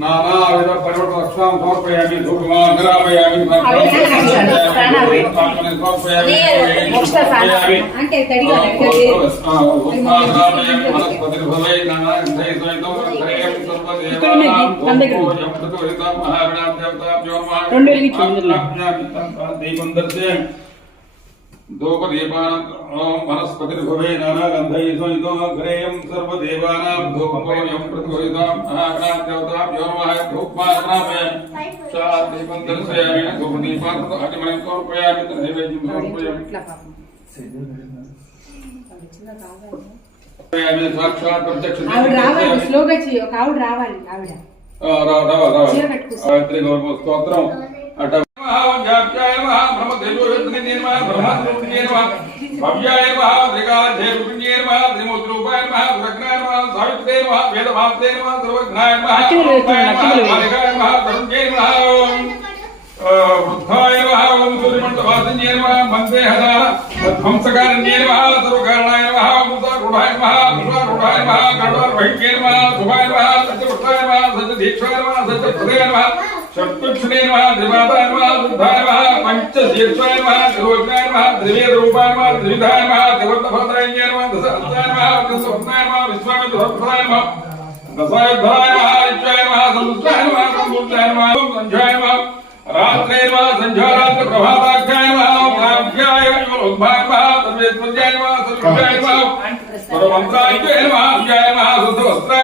नानाविध परिवर्तन समर्पयामि धूपमान् निरापयामि वनस्पतिर्भवे नानागन्धैः संयुतो ग्रेयं सर्वदेवानां धूपयों प्रतिभूतां महागणादेवताभ्यो नमः धूपमाग्रामयामि दीपं दर्शयामि धूपदीपान् आचमनं समर्पयामि नैवेद्यं समर्पयामि साक्षात् प्रत्यक्ष आविड रावाली स्लोగా చేయి ఒక ఆవిడ రావాలి ఆవిడ गायत्री गौरव स्तोत्रम अट व्याप्याय नमः ब्रह्मदेवोत्तने नमः ब्रह्मरूपिणे नमः भव्याय नमः त्रिकालरूपिणे नमः त्रिमूर्तिरूपाय नमः सुरग्नाय नमः सावित्रे नमः वेदभास्ते नमः सर्वज्ञाय नमः मालिकाय नमः तरुण्ये नमः वृद्धाय नमः ओम सूर्यमण्डलवासिन्ये नमः वन्दे हदार ध्वंसकारिण्ये नमः सर्वकारणाय नमः मुदारूढाय नमः मुदारूढाय नमः गणवरवहिन्ये नमः शुभाय नमः सत्यवृत्ताय नमः सत्यदीक्षाय नमः सत्यप्रदे नमः षट्पक्षणे नमः त्रिपादाय नमः शुद्धाय नमः पंचशीर्षाय नमः त्रिलोचनाय नमः त्रिवेदरूपाय नमः त्रिविधाय नमः त्रिवर्तभद्राय नमः दशहस्ताय नमः दशवक्त्राय नमः विश्वामित्रभद्राय नमः दशायुधाय नमः इच्छाय नमः समुद्राय नमः समुद्राय नमः संध्याय नमः रात्रे नमः संध्यारात्र प्रभाताख्याय नमः प्राभ्याय विमलोद्भाय नमः सर्वेश्वर्याय नमः सर्वज्ञाय नमः परमन्त्राय नमः नमः